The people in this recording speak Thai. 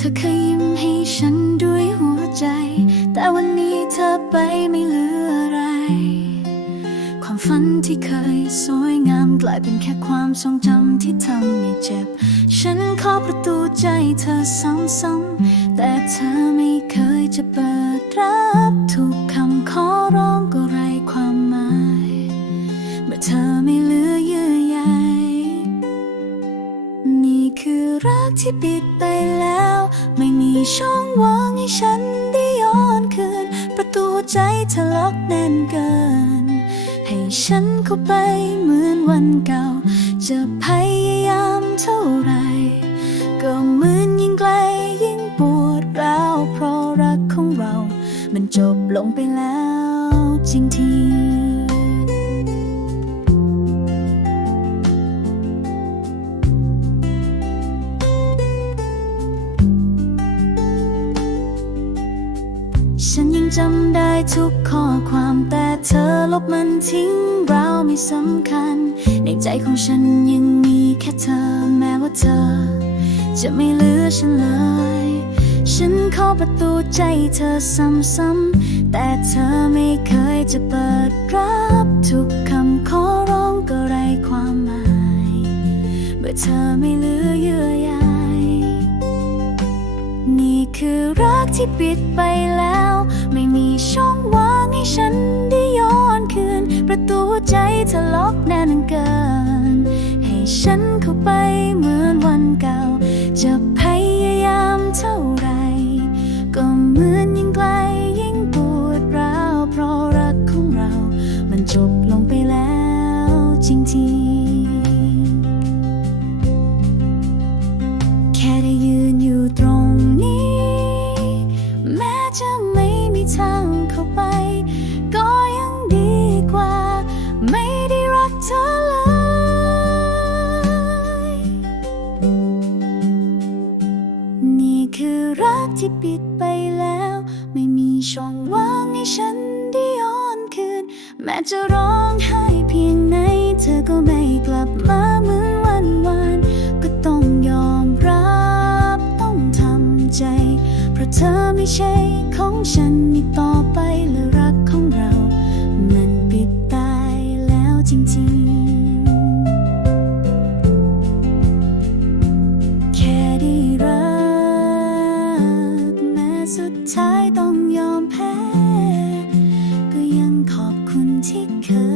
เธอเคยยิ้มให้ฉันด้วยหัวใจ แต่วันนี้เธอไปไม่เหลืออะไร ความฝันที่เคยสวยงามกลายเป็นแค่ความทรงจำที่ทำให้เจ็บ ฉันขอประตูใจเธอซ้ำๆแต่เธอไม่เคยจะเปิดรับทุกคำขอร้องก็ไรความหมายเมื่อเธอไม่เหลือเยื่อใยนี่คือรักที่ปิดไปแล้ว ช่องว่างให้ฉันได้ย้อนคืน ประตูใจเธอล็อกแน่นเกิน ให้ฉันเข้าไปเหมือนวันเก่า จะพยายามเท่าไร ก็เหมือนยิ่งไกลยิ่งปวดร้าวเพราะรักของเรา มันจบลงไปแล้วจริงๆ ฉันยังจำได้ทุกข้อความแต่เธอลบมันทิ้งเราไม่สำคัญ ในใจของฉันยังมีแค่เธอแม้ว่าเธอ จะไม่เหลือฉันเลย ฉันเคาะประตูใจเธอซ้ำๆแต่เธอไม่เคยจะเปิดรับทุกคำขอร้องก็ไรความหมายเมื่อเธอไม่เหลือเยื่อใยนี่คือรั ที่ปิดไปแล้ว ไม่มีช่องว่างให้ฉันได้ย้อนคืน ประตูใจเธอล็อกแน่นเกิน ให้ฉันเข้าไปเหมือนวันเก่า จะพยายามเท่าไร ก็เหมือนยิ่งไกลยิ่งปวดร้าวเพราะรักของเรา มันจบลงไปแล้วจริงๆ ไม่างเข้าไป ก็ยังดีกว่า ไม่ได้รักเธอเลย นี่คือรักที่ปิดไปแล้ว ไม่มีช่องว่างให้ฉันได้ย้อนคืน แม้จะร้องไห้เพียงไหน เธอก็ไม่กลับมาเหมือนวันวานก็ต้องยอมรับต้องทำใจ เพราะเธอไม่ใช่ ของฉันนี่ต่อไปและรักของเรา มันปิดตายแล้วจริงๆ แค่ได้รัก แม้สุดท้ายต้องยอมแพ้ ก็ยังขอบคุณที่เคย